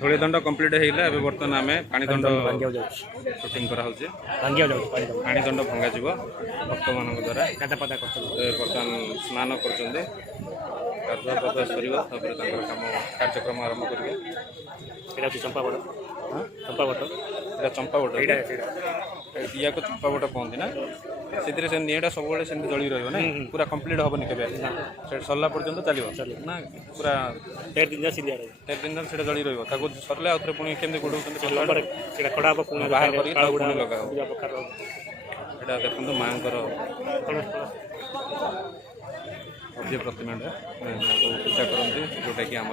धूली दंड कंप्लीट होगा एवं बर्तमान आम पानी दंड शूटिंग कराऊे पानी दंड भंगा भक्त मान द्वारा बर्तमान स्नान कर गाधुआ पाधुआ सर कम कार्यक्रम आरंभ करेंगे चंपावट चंपावट या को चंपावट कहते ना से निटा सब जली रहा पूरा कंप्लीट हेनी के सरला पर्यटन चलो ना पूरा 13 दिन से जली रहा सरले आउ पुणी केमी गुड़ बाहर कर लगा देखो माँ अभ्य प्रतिमा पूजा करती जोटा कि आम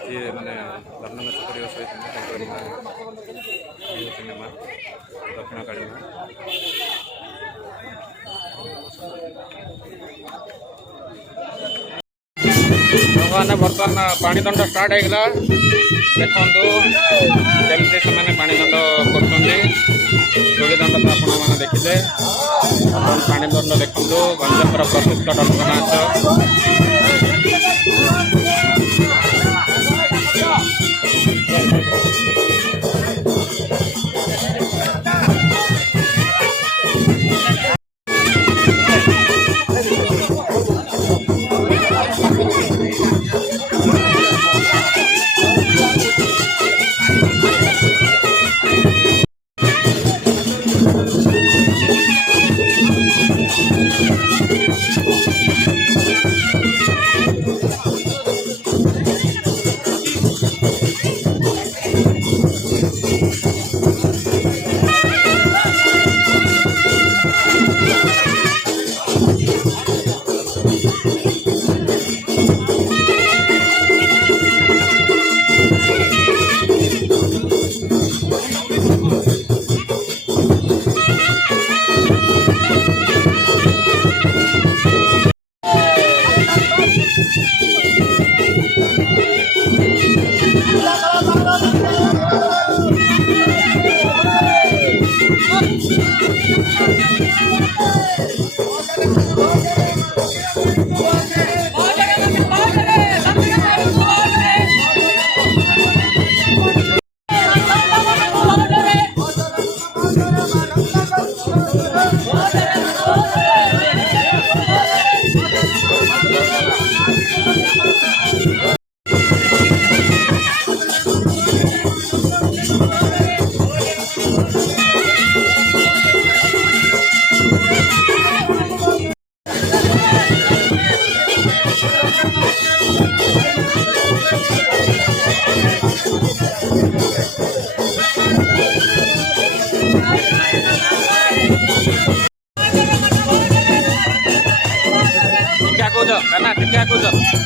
सी मैंने वर्णन कर सहित माँ दक्षिण काली माँ भगवान बर्तमान पानी दंड स्टार्ट होगा देखु जमी से पानी दंड कर धूली दंड तो आपण मैंने देखिले पानी दंड देखु गंजाम प्रसिद्ध डंक नाच क्या कौन